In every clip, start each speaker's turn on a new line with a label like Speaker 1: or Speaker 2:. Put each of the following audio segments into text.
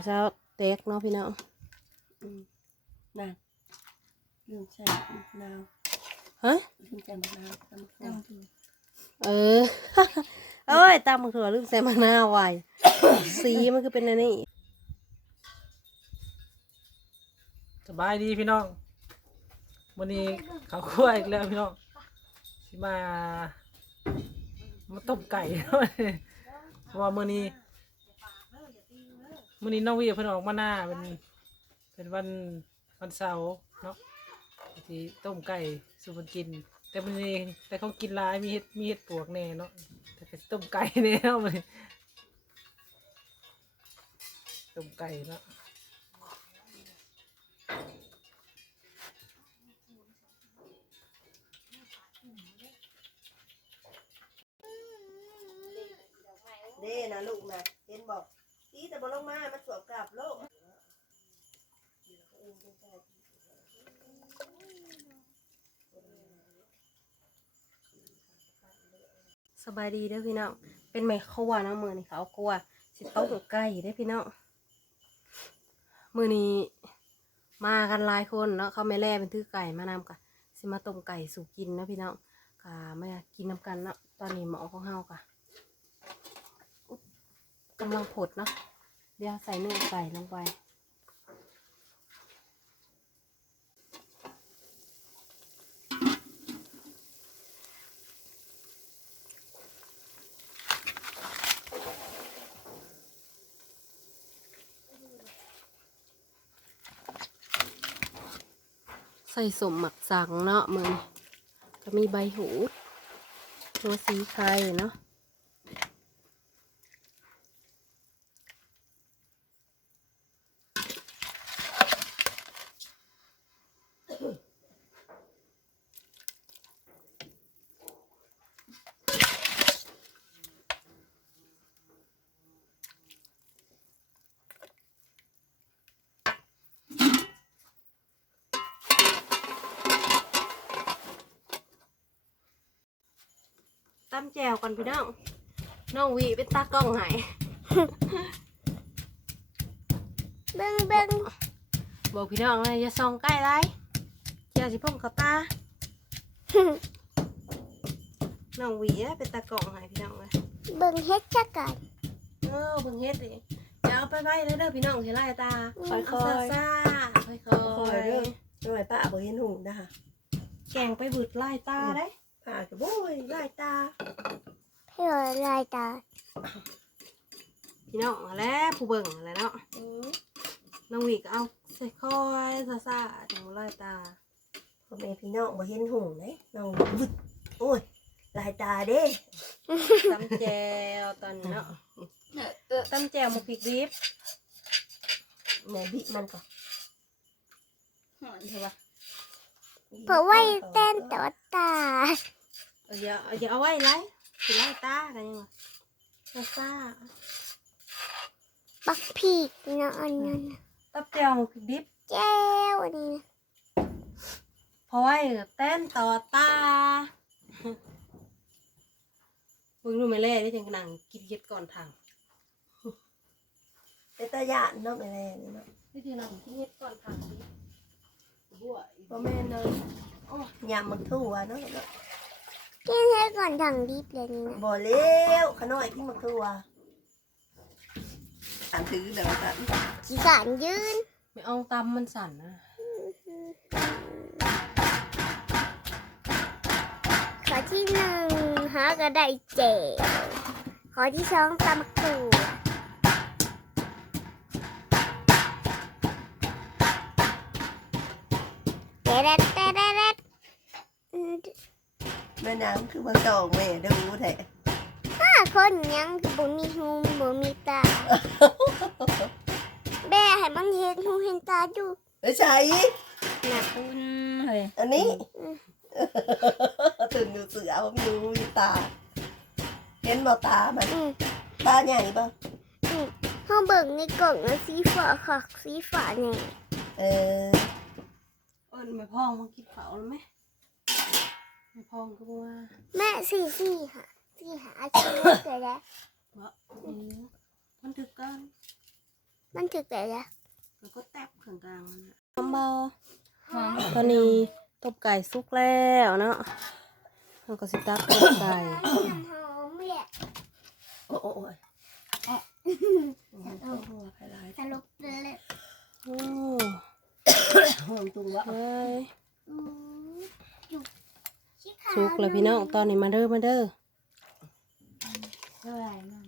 Speaker 1: เช้าเต็กเนาะพี่น้อง
Speaker 2: น่ะลืมใส่มะนาว
Speaker 1: ฮะ
Speaker 2: ลืมใส่มะนาวตำถั่ว
Speaker 1: เออ เอ้ยตามมะเขือลืมใส่มะนาวไว้ สีมันคือเป็นอันนี้
Speaker 3: สบายดีพี่น้องวันนี้เขาคั่วอีกแล้วพี่น้องที่มาต้มไก่เพราะว่ามื้อนี้น้องวีเพิ่นออกมาหน้าเป็นวันเสาร์เนาะที่ต้มไก่สู่เพิ่นกินแต่มื้อนี้แต่เขากินหลายมีเห็ดปวกแน่เนาะแต่ก็ต้มไก่แน่เนาะมื้อนี้ต้มไก่เนาะ
Speaker 2: เด้นะลูกนะเห็นบอกตีแต่บอลงมามันสวมกลับโลก
Speaker 1: สบายดีเด้อพี่น้องเป็นไมครัวเนาะมื้อนี้เขาเอาครัวสิต้มไก่เด้อพี่น้องมื้อนี้มากันหลายคนเนาะเขาไม่แล่เป็นถือไก่มานำกะสิมาต้มไก่สู่กินเนาะพี่น้องกะมากินน้ำกันเนาะตอนนี้หมอของเฮากะกำลังผดเนาะเดี๋ยวใส่เนื้อไก่ลงไปใส่สมหมักสังเนาะมือก็มีใบหูตัวสีไข่เนาะตำแจวก่อนพี่น้องน้องวีเป็นตากล้องหาย
Speaker 4: เบิ้ง
Speaker 1: บอกพี่น้องเลยอย่าส่องใกล้ไรเจ้าสิพ่งเขาตา น้องวีเป็นตากล้องหายพี่น้องเลย
Speaker 4: เบิ้งเฮ็ดจักกัน
Speaker 1: เบิ่งเฮ็ดดิอย่าเอาไปไว้เลยเด้อพี่น้องเห็นไรตา
Speaker 2: ค่อย
Speaker 1: ซ่าค่อย
Speaker 2: ๆค่อยๆเด้อทำไมป้าบ่เห็นหูนะคะ
Speaker 1: แกงไปบึดไล่ตาได้
Speaker 2: ป้าก็โบ้ยไล่ตา
Speaker 4: พี่ว่าลายตา
Speaker 1: พี่น้องแล้วผู้เบิ่งอะไรเนาะน้องวีก็เอาใส่ค่อยซ่าถึงไล่ตา
Speaker 2: พ่อแม่พี่น้องบ่เห็นหูเลยน้องบึดโอ้ยไล่ตาเด้
Speaker 1: ตำแจวตอนนี้เนาะตำแจวหมกพริกดิบ
Speaker 2: แม่บิมันก่อน
Speaker 1: ใช่ปะ
Speaker 4: เพราะว่าเต้นแต่ว่าตา
Speaker 1: อย่าเอาไว้ไรสิไล่ตากันยังไงซ่า
Speaker 4: บักพีกเนาะอันนั้น
Speaker 1: ตำแจวหมกพริกดิบ
Speaker 4: แก้วอันนี้
Speaker 1: เพราะว่าเต้นต่อตาเบิ่งดูไม่เล่ได้จังหนังกินเย็ดก่อนทาง
Speaker 2: แต่ตาหยาดเนาะแม่แรงเนาะ
Speaker 1: ได้จังหนังกินเย็ดก่อนทางบัว
Speaker 2: พ่อแม่เนาะโอ้ยำมันทั่วเนาะ
Speaker 4: กินให้ก่อนถังดิบเลยนี่นะ
Speaker 2: บ่เลี้ยวขน้อยที่มันทั่วอ่านถือเดี๋ยวกัน
Speaker 4: สีสานยืน
Speaker 1: ไม่เอาตำมันสั่นนะ
Speaker 4: ข้อที่หนึ่งหากระไดเจวข้อที่สองตำมะกรูดเด็ด
Speaker 2: แม่น้ำคือมันตองแม่ดูแท้
Speaker 4: 5 คนยังคือบ่มีหูบ่มีตาแม่ให้มันเห็นหูเห็นตาดู
Speaker 2: เอ้ยใช่
Speaker 1: หนักอุ่นเฮ้ย
Speaker 2: อันนี้ตื่นอยู่เสือผมดูมีตา เห็นบ่ตามัน ตาใหญ่ป่ะ
Speaker 4: เฮาเบิ่งในกล่องนะสีฟ้าค่ะสีฟ้าแน่
Speaker 2: เออ
Speaker 1: ไม่พองมากินเผาแล้วไหมไม่พองก็ว่า
Speaker 4: แม่สี่ค่ะสี่หาชีวิตเลยแหละ
Speaker 1: บ่มันถึกกัน
Speaker 4: มันถึกแต่ละ
Speaker 2: แล้วก็แตบข้างกลางมันน่ะ
Speaker 1: ทำบอ
Speaker 5: หอม
Speaker 1: ตอนนี้ตบไก่สุกแล้วเนาะเราก็สิตักตบไก่
Speaker 4: น้ำหอมแหละ
Speaker 2: โอ้โอ้โอ้ยต้องหัวไปหลาย
Speaker 4: ตลกเลย
Speaker 1: โอ้
Speaker 2: หอมจุงวะ
Speaker 1: เฮ้ย
Speaker 4: อืมอยู่ชี้ขา
Speaker 1: สุกแล้วพี่น้องตอนนี้มาเด้อมาเด้อ
Speaker 5: เท่าไหร่มั่ง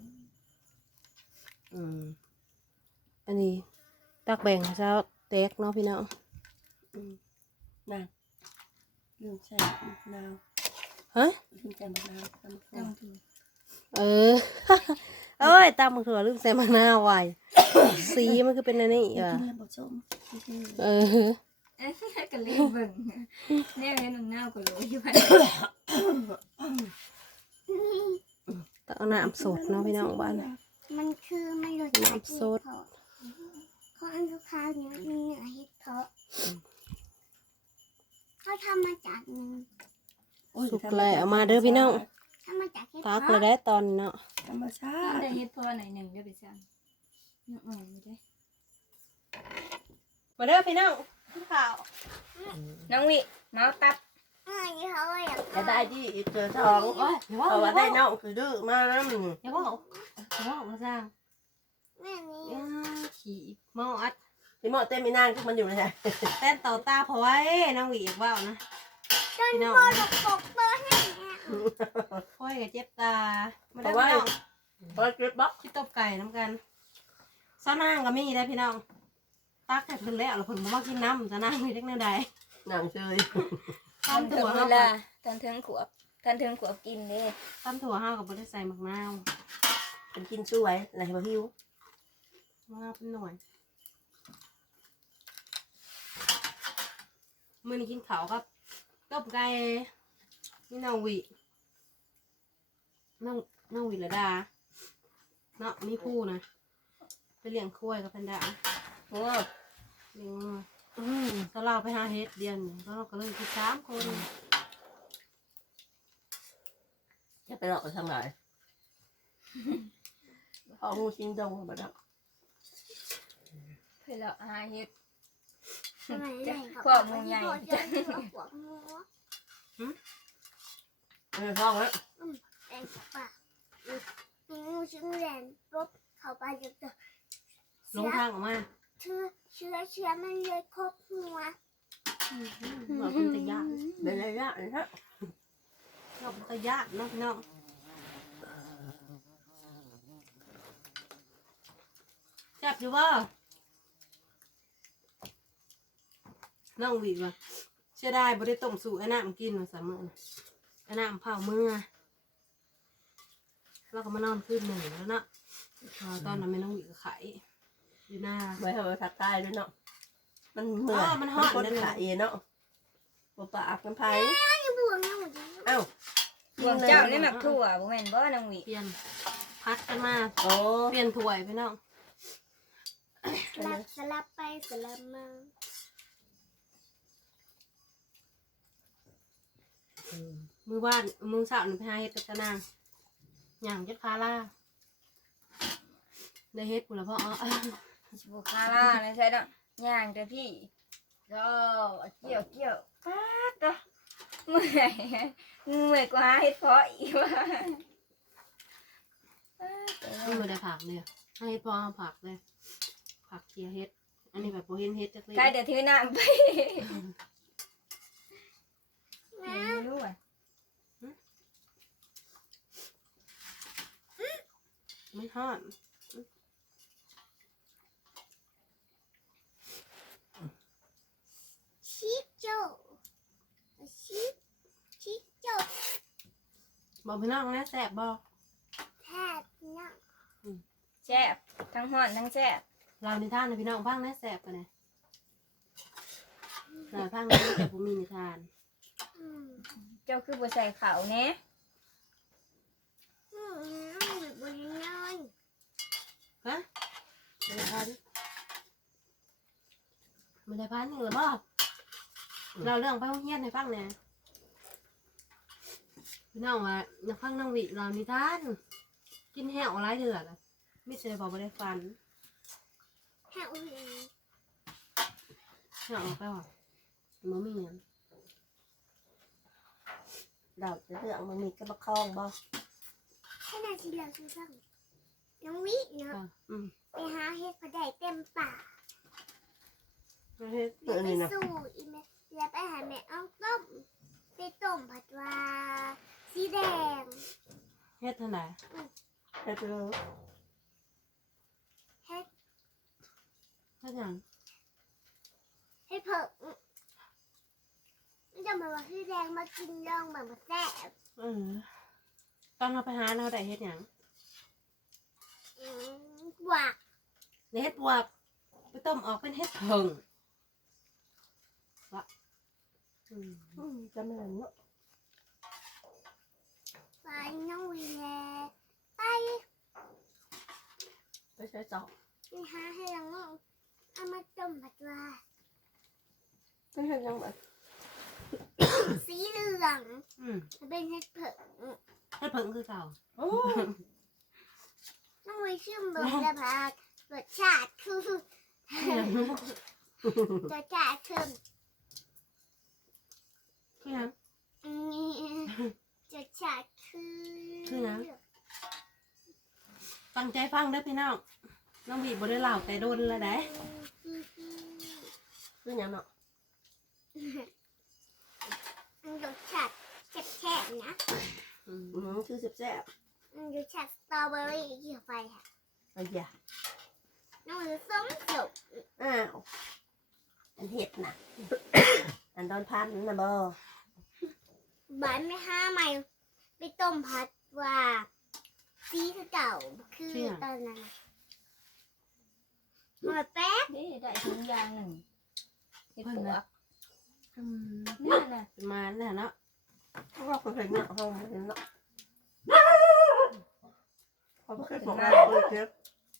Speaker 2: อืม
Speaker 1: อันนี้ตักแบ่งให้เช้าแตกเนาะพี่น้อง
Speaker 2: อืมน่ะลืมใส่มะนาว
Speaker 1: ฮะ
Speaker 2: ลืมใส่มะนาวน้ำ
Speaker 5: ต้
Speaker 2: มั
Speaker 5: อง
Speaker 2: น
Speaker 5: ถูก
Speaker 1: เออ เอ้ยตามมังถั่วลืมใส่มะนาวไว้สีมันคือเป็นอันนี้
Speaker 2: กิน
Speaker 1: ว่ะ
Speaker 2: แล้วบดส้ม
Speaker 1: เออ
Speaker 5: เอ๊ะก็เลยเบิ่งเนี่ยเห็นหน้าก็รู้อยู่ว่า
Speaker 1: ต้องเอาน้ำสดเนาะพี่น้องบ้าน
Speaker 4: มันคือมันรสชาติ
Speaker 1: น้ำสด
Speaker 4: เพราะอันทุกคราวนี้มันมีเนื้อเห็ดเพาะเขาทำมาจากหนึ่ง
Speaker 2: โอ้ย
Speaker 1: สุกแล้วเอามาเด้อพี่น้อง
Speaker 4: ทำมาจากเห็ด
Speaker 1: ตัก
Speaker 4: เพาะ
Speaker 1: เลยได้ตอนนี้เนาะ
Speaker 2: ธรรมชา
Speaker 5: น้ำ
Speaker 2: ติ
Speaker 5: ได้เฮ็ดพอหน่อยหนึ่งได้ไปสั่งน้ำอ่อนอยู่เด้
Speaker 1: มาเด้อพี่น้องพี่ข่าว
Speaker 5: น้องวิเมาตับ
Speaker 4: นี่เขาว่าอยาก
Speaker 2: จะได้ที่อีกเจอทอง
Speaker 1: โอ้ยอย่าว่า
Speaker 2: เพราะ
Speaker 1: อ
Speaker 2: ว่า
Speaker 1: ย่า
Speaker 2: ได้
Speaker 1: ว่า
Speaker 2: น้องคือดื้อมากนะมึง
Speaker 1: อย่าว่าอย่าว่ามาสร้าง
Speaker 4: แม่นี้
Speaker 1: อ้าขี่เมาอัด
Speaker 2: ที่หมอเต้นไม่นานก็มันอยู่เลย
Speaker 1: เต้นต่อตาพอไว้น้องหวีอีกว่าวนะ
Speaker 4: จน
Speaker 1: พี่น้อง
Speaker 4: โบลกปกเบอร์ให้เนี่ย
Speaker 1: ค่อยกับเจ็บตามา
Speaker 2: เพ
Speaker 1: ได้
Speaker 2: ราะว่า
Speaker 1: พี่น้อง
Speaker 2: เพราะว่าเก็บบ๊อก
Speaker 1: คิดตบไก่น้ำกันซ้อนางก็มีได้พี่น้องตักให้เพิ่นแล้วแล้วเพิ่นบ่มากินน้ำจะนั่งมีเล็กน้อยใด
Speaker 2: หนังเชย
Speaker 1: ตำถั่ว
Speaker 5: เว
Speaker 1: เฮา
Speaker 5: ลา
Speaker 1: ก็
Speaker 5: ตอนเทิงขวบตอนเทิงขวบกินเด้
Speaker 1: ตำถั่วเฮาก็บ่ได้ใส่มะนาว
Speaker 2: เป็นกินช่วยอะไรมาหิว
Speaker 1: มะนาวเป็นหน่อยมื้อนี้กินข้าวกับตบไก่นี่น้องหวีน้องหวีระดาเนาะมีผู้นะไปเลี้ยงควายกับแพนด้า
Speaker 2: โอ้
Speaker 1: เลี้ยงมาก็เราไปหาเฮ็ดเดือนหนึ่งก็เราก็เลยคิด3 คน
Speaker 2: จะไปหลอกไปทางไหนเอางูชิงดงมาดัก
Speaker 5: เพื่อเราอาเฮ็ด
Speaker 4: ทำไมได้เขา
Speaker 5: พวกมึงใหญ่
Speaker 4: จะเอาหัวงู
Speaker 2: ไม่ท้องแล้ว
Speaker 4: แดงปากมีงูชิ้นแดงรบเข้าไปจน
Speaker 1: ลงทางออกมา
Speaker 4: เชื้อมันเลยครบหัว
Speaker 1: เราเป็นตะยาน
Speaker 2: เป็นระยะนะฮะ
Speaker 1: เราเป็นตะยานเนาะพี่น้องแซ่บอยู่บ่น้องหวีว่ะเชื่อได้บ่ได้ต้มสู่ไอ้น้ำกินมาสามมื้อน่ะไอ้น้ำเผามือเราก็มานอนคืนหนึ่งแล้วเนาะตอนนั้นแม่น้องหวีก็ไข่อยู่หน้า
Speaker 2: ไว้ให้มันทักใต้ด้วยเนาะมันเหมือน
Speaker 1: มันฮอด
Speaker 2: คน
Speaker 1: นั่นน่ะ
Speaker 2: ขายเนาะปะปะน้ำไผ่
Speaker 4: จะบวงงูดิ
Speaker 2: เอ้า
Speaker 5: บวงเจ้านี่หมักถั่วบ่แม่นบ่น้องวิ
Speaker 1: เปลี่ยนพัดกันมา
Speaker 2: โอ้
Speaker 1: เปลี่ยนถ้วยพี่น้อง
Speaker 4: สลับไปสลับมา
Speaker 1: มือบ้านมือสาวหนูไปหาเฮ็ดกับตะนางอย่างเจ็ดคาล่าได้เฮ็ดกูแล้วพ่อ
Speaker 5: สิบ่คาร่านะใช่ดอกย่างแต่พี่ก็เกี่ยวป๊าดเด้อเมื่อยกว่าเฮ็ดเพาะอีกว่า
Speaker 1: นี่มาได้ผักเลยให้เฮ็ดพ่อเอาผักเลยผักเคี่ยเฮ็ด อันนี้แบบโบเห็นเฮ็ดจักเลย
Speaker 5: ใครเดี๋ยวถือน้ำไปไม่รู้อ่ะ
Speaker 1: มันฮอด
Speaker 4: ชิโจ้ชิโจ้
Speaker 1: บอกพี่น้องนะแซ่บบ่
Speaker 4: แพทย์นะ
Speaker 5: แซ่บทั้งห่อนทั้งแซ่บ
Speaker 1: เรานิทานนะพี่น้องฟังนะแซ่บกันเลยเราฟังนะแต่ผมมีนิทาน
Speaker 5: เจ้าคือบัใส่ขาวแน่
Speaker 4: บนน้อย
Speaker 1: ฮะไม่ได้พันไม่ได้พันหรือบ่เราเรื่องไปโรงเรียนให้ฟังแหน่พี่น้องว่าอยากฟังน้องวิเรานิทาน กินแห้วหลายเดือนละไม่เคยบอกไม่ได้ฟัน
Speaker 4: อุ้ย
Speaker 1: อยากออกไปว่ะมันมีเงิน
Speaker 2: ดอกจะเรื่องมันมีกระบะคองบ่
Speaker 4: ขนาดที่เราซื้อสั่งน้องวิเนาะ
Speaker 1: อืม
Speaker 4: ไปหาเห็ดพอได้เต็มป่า
Speaker 1: ประเฮ็ด
Speaker 4: แล้วไปสู่อีเมแล้วไปหาแม่เอาต้มไปต้มผัดว่าสีแดง
Speaker 1: เฮ็ดเท่าไหร่
Speaker 2: เฮ็ดเลย
Speaker 4: เห็ด
Speaker 1: เฮ็ดหยัง
Speaker 4: เห็ดเผิงมันจะมาว่าสีแดงมากินลองแบบมาแซ่บ
Speaker 1: ตอนเราไปหาเราได้เฮ็ดหยัง
Speaker 4: หวัก
Speaker 1: ได้เฮ็ดบวกไปต้มออกเป็นเฮ็ดเพิงวะ
Speaker 2: จะไม่เนาะ
Speaker 4: ไปน้องวิแลไป
Speaker 2: ไปใช้ต่อ
Speaker 4: ไปหาให้น้องเอามาต้มผัดว่า
Speaker 2: ไปเฮ็ดยังไง
Speaker 4: สีเหลือง มันเป็นเห็ดเผิง
Speaker 1: เฮ็ดเพิงคือเก่า
Speaker 2: โอ้
Speaker 4: น้องวิชื่อเบิร์ดและผักรสชาติคือรสชาติคือ
Speaker 1: คือหยัง
Speaker 4: รสชาติคือ
Speaker 1: คือหยัง ตั้งใจฟังเด้อพี่น้องน้องบีบ่ได้เล่าแต่โดนแล้วได้
Speaker 2: คือยังเนาะ
Speaker 4: รสชาติแข็งๆนะ
Speaker 2: คือแซ่บ
Speaker 4: รสชาติสตรอเบอรี่ที่เข้าไปค่ะ
Speaker 2: ๆอะไรอย่า
Speaker 4: น้องวิส้มสุก
Speaker 2: อ้าวอันเห็ดน่ะ อันดอนพันน่ะบ่
Speaker 4: บ้านไม่ห้าใหม่ไปต้มผัดว่าสีคือเก่าคือตอนนั้นหมดแป๊บ
Speaker 5: นี่ได้ถุงยางหนึ่งเห็ดปวก
Speaker 1: อืม
Speaker 5: นี่น่ะ
Speaker 1: เป็นมาแล้วเนาะ
Speaker 2: เพราะว่าคนเคยเนาะห้องมันเนาะเขาไม่เคยบอกว่าเคยเก็บ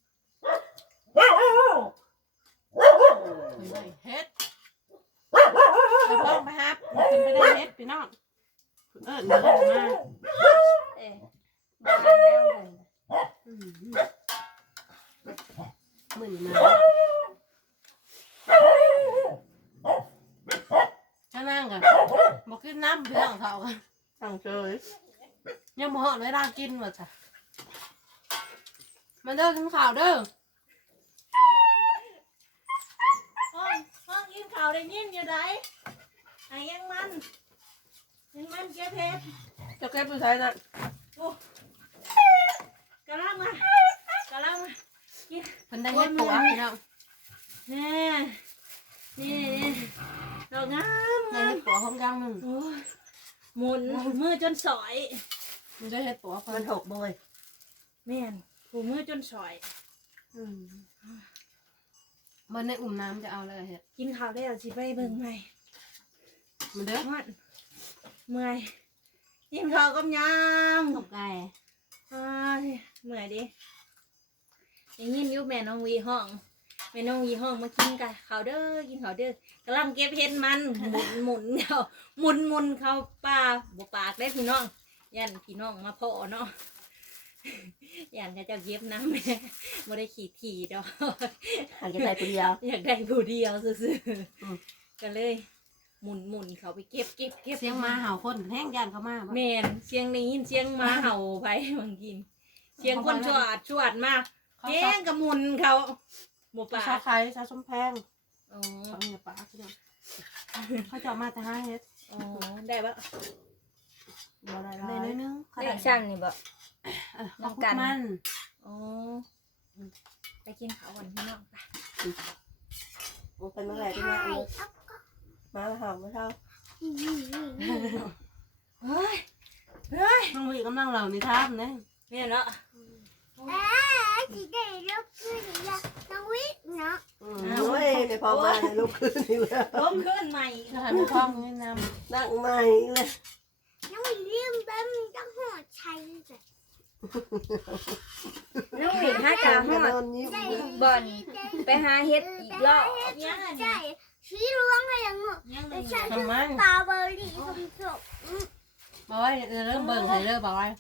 Speaker 1: ได้เฮ็ดไปลองไปครับขึ้นไปได้เฮ็ดพี่น้องเอิ้นมาได้มา
Speaker 5: เอ๊ะบ้านแล้วเลย
Speaker 1: มื้อนี้มาข้างล่างกันบ่กินน้ำพี่น้องเขากัน
Speaker 2: สั่งเฉย
Speaker 1: ยังบ่ฮอดเวลากินว่าจ้ะมาเด้อกินข้าวเด้อ
Speaker 3: ห้องกินข้าวได้ยินอยู่ไหนไอ้ยังมันเก็บเห็ด
Speaker 2: จะเก็บไปใช้น่ะ
Speaker 3: กะลังมา
Speaker 1: เพิ่นได้เฮ็ดปวกพี่น้อง
Speaker 3: นี่ดอกงาม
Speaker 1: ได้เฮ็ดปวกของยังนึง
Speaker 3: โอ้ยหมุนมือจนสอย
Speaker 1: มันได้เฮ็ดปวก
Speaker 2: มันหกบ่อย
Speaker 3: แม่นผูมือจนสอย
Speaker 1: มันในอุ่มน้ำจะเอาเลยเฮ็ด
Speaker 3: กินข้าวได้แล้วสิไปเบิ่งใหม่
Speaker 1: มันเด้อ
Speaker 3: ฮอดเมื่อยกินข้าวกับย
Speaker 1: ตกไก่
Speaker 3: ำอ้ายเมื่อยดิอย่างนี้ยุแม่น้องวีห้องแม่น้องวีห้องมากินกันข้าวเด้อกินข้าวเด้อกำลังเก็บเห็ดมันหมุนเขาหมุนเข้าป่าบ่ปากได้พี่น้องยันพี่น้องมาพ่อเนาะยันเขาเจะเย็บน้ำแม่บ่ได้ขี่ถี่ดอก
Speaker 2: หางจะได้ตัวเดียว
Speaker 3: อยากได้ผู้เดียวซื่อๆก็เลยหมุนเขาไปเก็บ
Speaker 1: เสียงหมาเห่าคนแห้งยานเขามาบ่
Speaker 3: แม่นเสียงได้ยินเสียงหมาเห่าไปบางกิน เสียงคนชวดมากเก่งกับหมุนเขาบ่ปา
Speaker 1: ชาก ไข่ชาส้มแพง
Speaker 3: อ๋อ
Speaker 1: เขาเนี่ยปลาเขาเนี่ยเขาจะเอามาแต่ห้าเฮ็ด
Speaker 3: อ๋อได้ปะ
Speaker 2: บ่ได้
Speaker 1: ได้
Speaker 2: เล
Speaker 1: น้อย ยนึงเขา
Speaker 5: เด็
Speaker 1: ได้
Speaker 5: กช่างนี่บ่
Speaker 1: เขาคุกมัน
Speaker 3: อ๋อไปกินข้าวก่อนพี่น้องไป
Speaker 2: มันเป็นเมื่อไหร่ที่แม่มาแล้วหอมไม่เท่า
Speaker 3: เฮ้ย
Speaker 1: น้องวีกำลังเหล่านิทานนะ
Speaker 3: แม่เนาะ
Speaker 4: สีแดงลูกคือสีแดงน้องวิเนาะ
Speaker 2: โอ้ยในพอมาในลูกคืนนี่แล้ว
Speaker 3: ล้มขึ้นใหม่
Speaker 1: ถ้าหันไปท้องนี่น้
Speaker 2: นั่งใหม่เลย
Speaker 4: น้องวิลืมเบิ้มต้องหัวใจจ้ะ
Speaker 5: น้องหมีถ้าจะฮอด
Speaker 2: นอนยิ้ม
Speaker 5: บ่อนไปหาเห็ดอีกรอบ
Speaker 3: ยังไง
Speaker 4: ใช่สีเหลืองอะไรอย่างเงี้ย
Speaker 3: ยังไง
Speaker 4: แต่ใช่
Speaker 1: ำทำไม
Speaker 4: สตรอเบอรี่ส้ม
Speaker 1: บอกว่าเริ่มเบิ่งให้เริ่มบอกว่า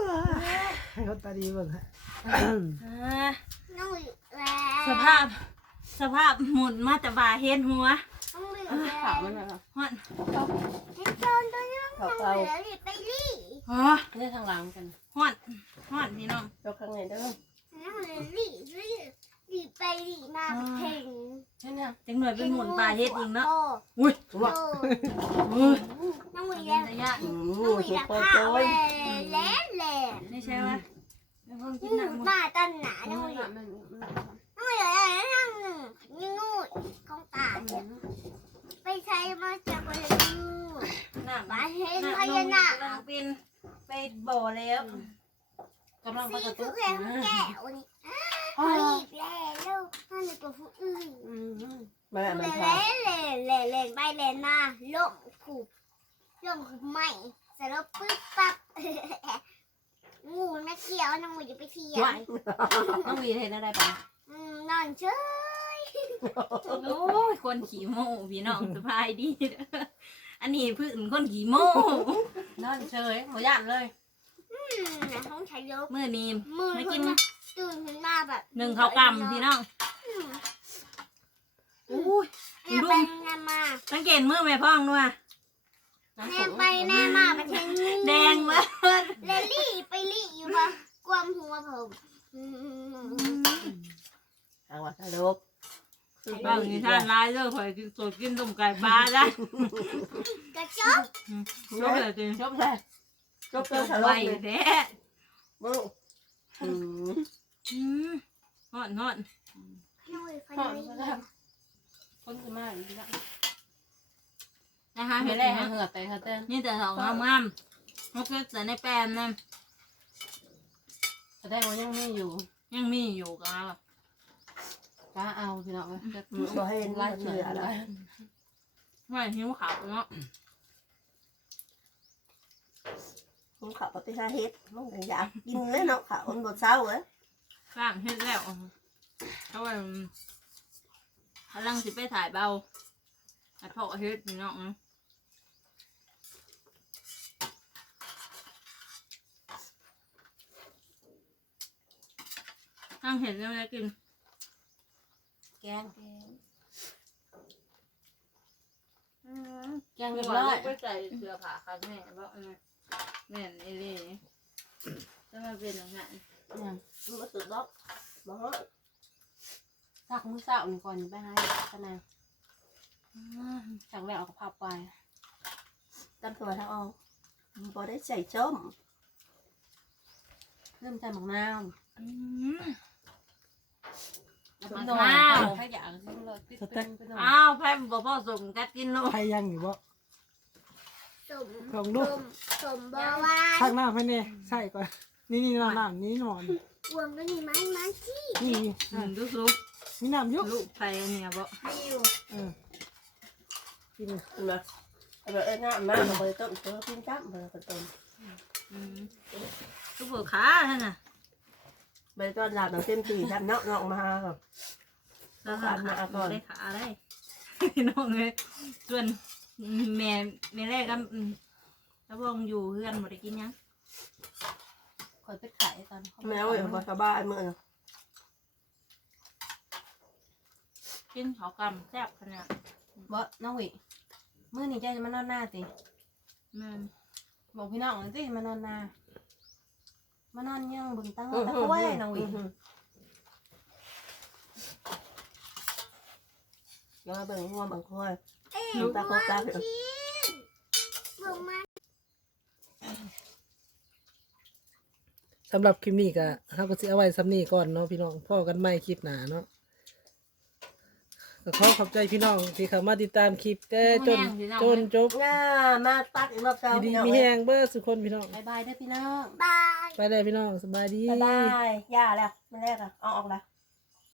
Speaker 3: ให้เขาตาดีเบิ่งฮะ
Speaker 4: น้องวิแล้
Speaker 3: สภาพ
Speaker 5: สภาพหมุนมาแต่บ่าเห็นหัว
Speaker 4: ต้องเหลือ
Speaker 1: ขาวมันแบบ
Speaker 5: ฮอน
Speaker 4: ให้โจนตัวนี้ต้องเหลือไปลี่
Speaker 5: อ๋อ
Speaker 1: นี่ทางหลังกัน
Speaker 5: ฮอนฮอนพี่น้อง
Speaker 2: ยกข้างในเด้อ
Speaker 4: ต้องเหลือลี่ไปลี่มาเพ่ง
Speaker 1: ใช่เนี่ย
Speaker 5: จังหน่วยเป็นหมุนป่าเฮ็ดอีกเนาะ
Speaker 3: อุ้ย
Speaker 4: โอ้
Speaker 5: อุ้ย
Speaker 4: น้องมือ
Speaker 5: เป็
Speaker 4: แล้
Speaker 5: น
Speaker 4: ว
Speaker 5: ระยะ
Speaker 2: อื
Speaker 4: น้อง
Speaker 2: ม
Speaker 4: มือ
Speaker 2: สุด
Speaker 4: แล้ว
Speaker 2: โค
Speaker 4: ผ้า
Speaker 2: โจ
Speaker 4: แห
Speaker 2: ย
Speaker 4: วนแหลนแหลน
Speaker 5: ไม่ใช่ว่าเป็นคนกิน
Speaker 4: ห
Speaker 5: หนั
Speaker 4: นู
Speaker 5: กหมด
Speaker 4: มาตันหนาน้องมือน้องมืออะไรนั่งหนึ่งยิงงูกองตาไปใช้มาจากคนละงู
Speaker 5: หนัก
Speaker 4: บ้านเห็น
Speaker 5: หนัก
Speaker 4: พ
Speaker 5: ล
Speaker 4: ญางนาค
Speaker 5: กำลังเป็นไปบ่อแล้ว
Speaker 1: กำลังไป
Speaker 4: ซี
Speaker 1: กระ
Speaker 4: ทุ
Speaker 1: ตุ้
Speaker 4: กอย่างแก่วันนี้พออีกแล้วนั่นเลยตัวผู้อื่น
Speaker 2: แม่มัน
Speaker 4: เล่
Speaker 2: ค่ะ
Speaker 4: เล่นไปเล่นมาล่มผูกล่มใหม่เสร็จแล้วปึ๊บปั๊บงูไม่เกี่ยวน้องมือจะไปเที่ยว
Speaker 1: ไหวน้องวีเห็นอะไรปะ
Speaker 4: นอนเฉย
Speaker 5: โอ้ยคนขี่โม่พี่น้องสบายดีเด้ออันนี้พื้นคนขี่โม่
Speaker 1: นอนเฉยหัวย่านเลย
Speaker 4: ห้องใช้ยก
Speaker 5: มื้อนี้
Speaker 4: มือ
Speaker 5: มา
Speaker 4: คุ
Speaker 5: กิ
Speaker 4: ณ
Speaker 5: น
Speaker 4: ตื่นขึ้นมาแบบ
Speaker 5: หนึ่งข้าวกำพี่น้องอุ้ย
Speaker 4: แม่ไปแม่มา
Speaker 5: สังเกตมือแม่พ่องด้วย
Speaker 4: แม่ไปแม่มาประเทศงู
Speaker 5: แดงเบิด
Speaker 4: เลลี่ไปลี่อยู่ปะความหัวผม
Speaker 2: เอาว่าสลบ
Speaker 5: บางทีท่านร้ายเด้อข่อยกินสดกินต้มไก่ปลาได้
Speaker 4: กระจก
Speaker 5: ชอบเลยจริง
Speaker 2: จบเลยจบเลยสล
Speaker 5: ไหว
Speaker 2: บเลย
Speaker 5: แท้
Speaker 2: มึงอืม
Speaker 5: ฮอนฮอน
Speaker 4: น้อยฟัน
Speaker 1: ห่อน
Speaker 4: ลี่
Speaker 1: ก็ได้คนจะมาอยู่ที่นั่น
Speaker 5: นะคะ
Speaker 1: ไม่
Speaker 5: เห็น
Speaker 1: ได้
Speaker 5: ไหม
Speaker 1: เหงื่อแต่เขาเต้น
Speaker 5: นี่แต่สองงามๆนกเล็กแต่ในแปลนนั่น
Speaker 1: แสดงว่ายังไม่อยู่
Speaker 5: ยังมีอยู่กัน
Speaker 1: ก็เอาพี่น้องเลย
Speaker 2: บ่ให้เห็น
Speaker 1: ไล่
Speaker 2: ว่า
Speaker 1: เสื
Speaker 2: เสื
Speaker 1: อ
Speaker 2: อ
Speaker 1: อะไร
Speaker 2: อะไร
Speaker 5: ไม่หิวขาวเนาะ
Speaker 2: มึงขับไปหาเฮ็ดมึงอยากกินเลยเนาะข้าวมันบ่เศร้าเว้ย
Speaker 5: สร้างเฮ็ดแล้วเขาว่ากำลังสิไปถ่ายเบาถ่ายเพาะเฮ็ดพี่น้องตั้งเห็นแล้วกิน
Speaker 1: แกงแกงเรียบร้อย
Speaker 5: ไปใส่เสื้อผ้าคันแม่บอกแม่นเอเล่จะมาเป็นอย่างนั้น
Speaker 1: เนี่ย
Speaker 2: มึงบ่สึกดอกบ่ฮอด
Speaker 1: สักมือเสาร์ก่อนไปให้ขนาดจากแรกเอากระเพราไป
Speaker 2: ตำตัวทางออกบ่ได้ใส่ส้ม
Speaker 1: เริ่มใจหมักนาว
Speaker 5: มะ
Speaker 1: นาว
Speaker 5: นาว
Speaker 1: ถ้าอยากกินเลยติดเป็นไปหน่อย
Speaker 5: อ้าวแพมบอกพ่อส่งกัดกินลูก
Speaker 3: ใครยังอยู่บ่
Speaker 4: สม
Speaker 3: ลองดู
Speaker 4: สมบาวา
Speaker 3: ทักหน้าไปเนี่ยใส่ก่อนนี่นอนนี่นอน
Speaker 4: รวมกันนี่มันที่
Speaker 3: นี่
Speaker 5: ดูลูก
Speaker 3: มีน้ำยุ
Speaker 5: ลูกไทยเนี่ยบอก
Speaker 4: อยู่
Speaker 3: กิน
Speaker 2: นะเอาไปน้ำมาบ่ได้ต้มตัวกินจ้ำบ่ได้ต้ม
Speaker 5: ลูกหัวขาท่านน่ะ
Speaker 2: บ่ได้ต้อนรับน้ำเต็มที่ทำเนาะน้องมาครับ
Speaker 5: แล้วขาได้ขาได้น้องเลยส่วนแม่แรกก็แล้วพงอยู่เพื่อนหมดได้กินยัง
Speaker 1: คอยไปขายตอน
Speaker 2: แมวอยู่บ่สบายมื้อน่ะ
Speaker 5: กินเขากำแซ่บขนาด
Speaker 1: บ่น้องหวิมื้อนี้เจ้าจะมานอนหน้าสิ
Speaker 5: แม่
Speaker 1: บอกพี่น้องสิมานอนหน้ามานอนยังบึงตั้งตะกล้วยน้องหวิ
Speaker 2: แล้วเบิ่งงัวบางคน
Speaker 4: ลูก
Speaker 2: ตาโคตาเพิ่น
Speaker 4: รวมมา
Speaker 3: สำหรับคลิปนี้ก็เราก็สิเอาไว้ซ้ำนี้ก่อนเนาะพี่น้องพ่อกันใหม่คลิปหน้าเนาะก็ขอขอบใจพี่น้องที่เข้ามาติดตามคลิปแต่จนจบ
Speaker 2: ง่ามาตักอีกรอบเช้า
Speaker 3: ดี
Speaker 2: พี่น้อง
Speaker 3: มีแหงเบิร์สุกคนพี่น้อง
Speaker 1: บายบายเด้อพี่น้อง
Speaker 4: บาย
Speaker 3: ไปเลยพี่น้องสบายดี
Speaker 2: บ๊ายบายย่าแล้วมาแรกอ่ะเอาออกละ